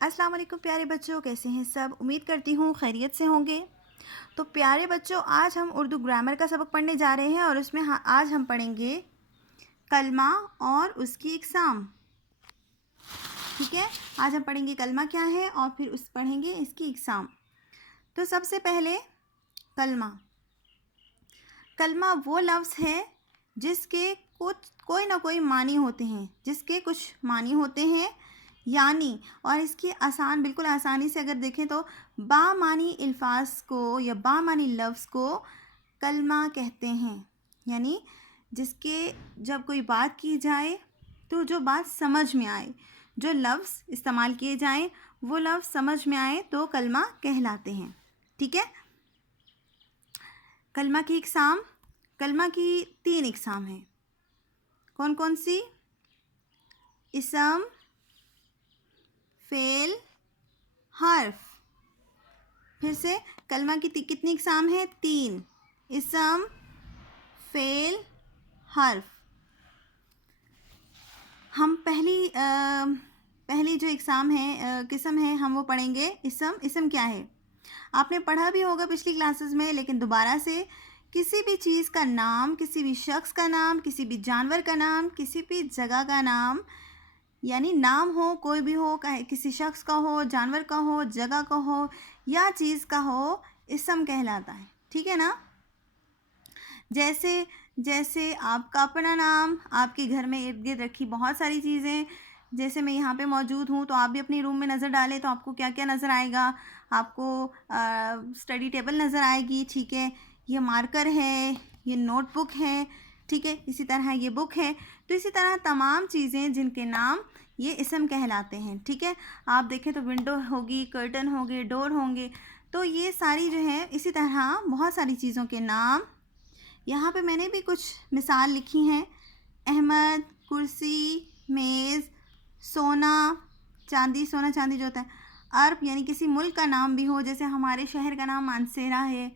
السلام علیکم پیارے بچوں، کیسے ہیں سب؟ امید کرتی ہوں خیریت سے ہوں گے۔ تو پیارے بچوں، آج ہم اردو گرامر کا سبق پڑھنے جا رہے ہیں اور اس میں آج ہم پڑھیں گے کلمہ اور اس کی اقسام۔ ٹھیک ہے، آج ہم پڑھیں گے کلمہ کیا ہے اور پھر پڑھیں گے اس کی اقسام۔ تو سب سے پہلے کلمہ۔ کلمہ وہ لفظ ہے جس کے کوئی نہ کوئی معنی ہوتے ہیں، جس کے کچھ معنی ہوتے ہیں، یعنی اور اس کی بالکل آسانی سے اگر دیکھیں تو بامعنی الفاظ کو یا بامعنی لفظ کو کلمہ کہتے ہیں۔ یعنی جس کے جب کوئی بات کی جائے تو جو بات سمجھ میں آئے، جو لفظ استعمال کیے جائیں وہ لفظ سمجھ میں آئے تو کلمہ کہلاتے ہیں۔ ٹھیک ہے، کلمہ کی اقسام۔ کلمہ کی 3 اقسام ہیں۔ کون کون سی؟ اسم، فعل، حرف۔ پھر سے کلمہ کی کتنی اقسام ہیں؟ 3۔ اسم، فعل، حرف۔ ہم پہلی جو قسم ہے ہم وہ پڑھیں گے اسم۔ اسم کیا ہے؟ آپ نے پڑھا بھی ہوگا پچھلی کلاسز میں، لیکن دوبارہ سے کسی بھی چیز کا نام، کسی بھی شخص کا نام، کسی بھی جانور کا نام، کسی بھی جگہ کا نام، یعنی نام ہو کوئی بھی ہو، کسی شخص کا ہو، جانور کا ہو، جگہ کا ہو یا چیز کا ہو، اسم کہلاتا ہے۔ ٹھیک ہے نا؟ جیسے آپ کا اپنا نام، آپ کے گھر میں ارد گرد رکھی بہت ساری چیزیں، جیسے میں یہاں پہ موجود ہوں تو آپ بھی اپنی روم میں نظر ڈالیں تو آپ کو کیا کیا نظر آئے گا؟ آپ کو اسٹڈی ٹیبل نظر آئے گی، ٹھیک ہے، یہ مارکر ہے، یہ نوٹ بک ہے، ٹھیک ہے، اسی طرح یہ بک ہے۔ تو اسی طرح تمام چیزیں جن کے نام یہ اسم کہلاتے ہیں۔ ٹھیک ہے، آپ دیکھیں تو ونڈو ہوگی، کرٹن ہوگے، ڈور ہوں گے، تو یہ ساری جو ہے اسی طرح بہت ساری چیزوں کے نام۔ یہاں پہ میں نے بھی کچھ مثال لکھی ہیں: احمد، کرسی، میز، سونا، چاندی۔ سونا چاندی جو ہوتا ہے۔ عرب یعنی کسی ملک کا نام بھی ہو، جیسے ہمارے شہر کا نام مانسہرہ ہے،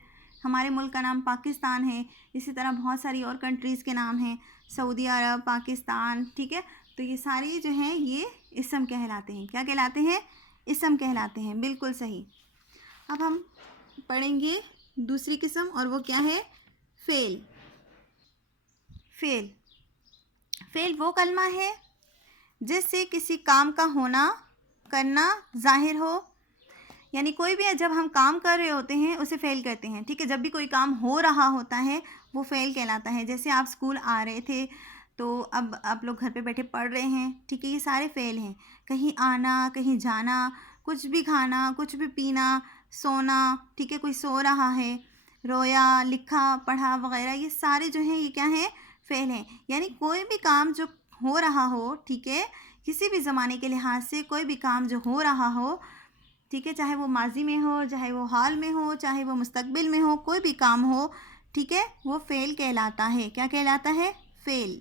ہمارے ملک کا نام پاکستان ہے، اسی طرح بہت ساری اور کنٹریز کے نام ہیں، سعودی عرب، پاکستان۔ ٹھیک ہے، تو یہ ساری جو ہیں یہ اسم کہلاتے ہیں۔ کیا کہلاتے ہیں؟ اسم کہلاتے ہیں، بالکل صحیح۔ اب ہم پڑھیں گے دوسری قسم، اور وہ کیا ہے؟ فعل۔ فعل وہ کلمہ ہے جس سے کسی کام کا ہونا، کرنا ظاہر ہو۔ یعنی کوئی بھی جب ہم کام کر رہے ہوتے ہیں اسے فعل کہتے ہیں۔ ٹھیک ہے، جب بھی کوئی کام ہو رہا ہوتا ہے وہ فعل کہلاتا ہے۔ جیسے آپ اسکول آ رہے تھے تو اب آپ لوگ گھر پہ بیٹھے پڑھ رہے ہیں، ٹھیک ہے، یہ سارے فعل ہیں۔ کہیں آنا، کہیں جانا، کچھ بھی کھانا، کچھ بھی پینا، سونا، ٹھیک ہے، کوئی سو رہا ہے، رویا، لکھا، پڑھا وغیرہ، یہ سارے جو ہیں یہ کیا ہیں؟ فعل ہیں۔ یعنی کوئی بھی کام جو ہو رہا ہو، ٹھیک ہے، کسی بھی زمانے کے لحاظ سے کوئی بھی کام جو ہو رہا ہو، ٹھیک ہے، چاہے وہ ماضی میں ہو، چاہے وہ حال میں ہو، چاہے وہ مستقبل میں ہو، کوئی بھی کام ہو، ٹھیک ہے، وہ فعل کہلاتا ہے۔ کیا کہلاتا ہے؟ فعل۔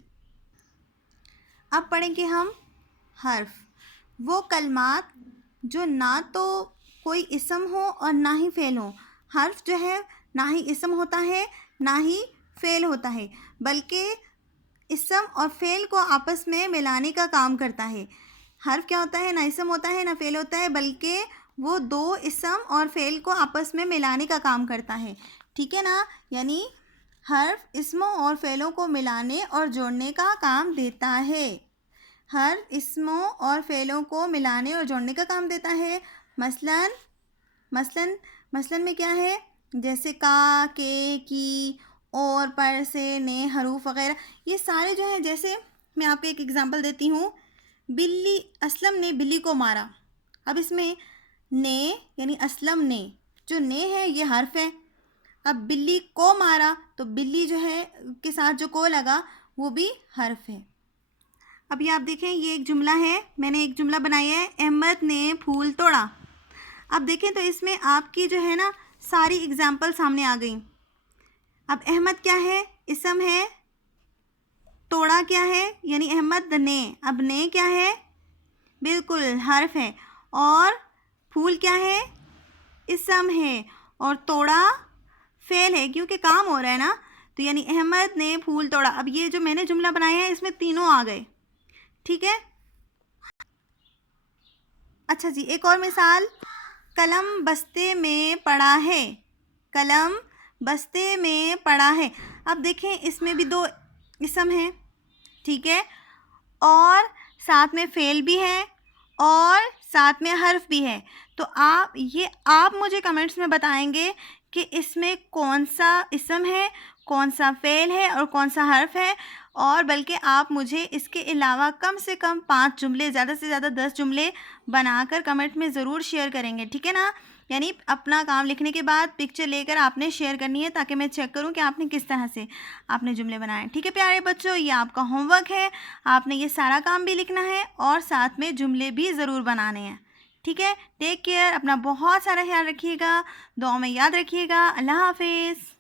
اب پڑھیں گے ہم حرف۔ وہ کلمات جو نہ تو کوئی اسم ہو اور نہ ہی فعل ہو۔ حرف جو ہے نہ ہی اسم ہوتا ہے نہ ہی فعل ہوتا ہے، بلکہ اسم اور فعل کو آپس میں ملانے کا کام کرتا ہے۔ حرف کیا ہوتا ہے؟ نہ اسم ہوتا ہے نہ فعل ہوتا ہے، بلکہ وہ 2 اسم اور فعل کو آپس میں ملانے کا کام کرتا ہے۔ ٹھیک ہے نا؟ یعنی حرف اسموں اور فعلوں کو ملانے اور جوڑنے کا کام دیتا ہے۔ حرف اسموں اور فعلوں کو ملانے اور جوڑنے کا کام دیتا ہے۔ مثلاً میں کیا ہے؟ جیسے کا، کے، کی، اور، پر، سے، نے، حروف وغیرہ، یہ سارے جو ہیں، جیسے میں آپ کو ایک ایگزامپل دیتی ہوں۔ اسلم نے بلی کو مارا۔ اب اس میں نے یعنی اسلم نے، جو نے ہے یہ حرف ہے۔ اب بلی کو مارا تو بلی جو ہے کے ساتھ جو کو لگا وہ بھی حرف ہے۔ اب یہ آپ دیکھیں، یہ ایک جملہ ہے، میں نے ایک جملہ بنائی ہے: احمد نے پھول توڑا۔ اب دیکھیں تو اس میں آپ کی جو ہے نا ساری ایگزامپل سامنے آ گئیں۔ اب احمد کیا ہے؟ اسم ہے۔ توڑا کیا ہے؟ یعنی احمد نے۔ اب نے کیا ہے؟ بالکل حرف ہے۔ اور پھول کیا ہے؟ اسم ہے۔ اور توڑا فعل ہے، کیونکہ کام ہو رہا ہے نا، تو یعنی احمد نے پھول توڑا۔ اب یہ جو میں نے جملہ بنایا ہے اس میں تینوں آ گئے۔ ٹھیک ہے، اچھا جی، ایک اور مثال، قلم بستے میں پڑا ہے، قلم بستے میں پڑا ہے. اب دیکھیں اس میں بھی 2 اسم ہیں، ٹھیک ہے، اور ساتھ میں فعل بھی ہے اور ساتھ میں حرف بھی ہے. تو آپ مجھے کمنٹس میں بتائیں گے کہ اس میں کون سا اسم ہے، کون سا فعل ہے اور کون سا حرف ہے. اور بلکہ آپ مجھے اس کے علاوہ کم سے کم 5 جملے، زیادہ سے زیادہ 10 جملے بنا کر کمنٹ میں ضرور شیئر کریں گے، ٹھیک ہے نا. یعنی اپنا کام لکھنے کے بعد پکچر لے کر آپ نے شیئر کرنی ہے تاکہ میں چیک کروں کہ آپ نے کس طرح سے آپ نے جملے بنائے. ٹھیک ہے پیارے بچوں، یہ آپ کا ہوم ورک ہے. آپ نے یہ سارا کام بھی لکھنا ہے اور ساتھ میں جملے بھی ضرور بنانے ہیں. ٹھیک ہے، ٹیک کیئر، اپنا بہت سارا خیال رکھیے گا، دعاؤں میں یاد رکھیے گا. اللہ حافظ.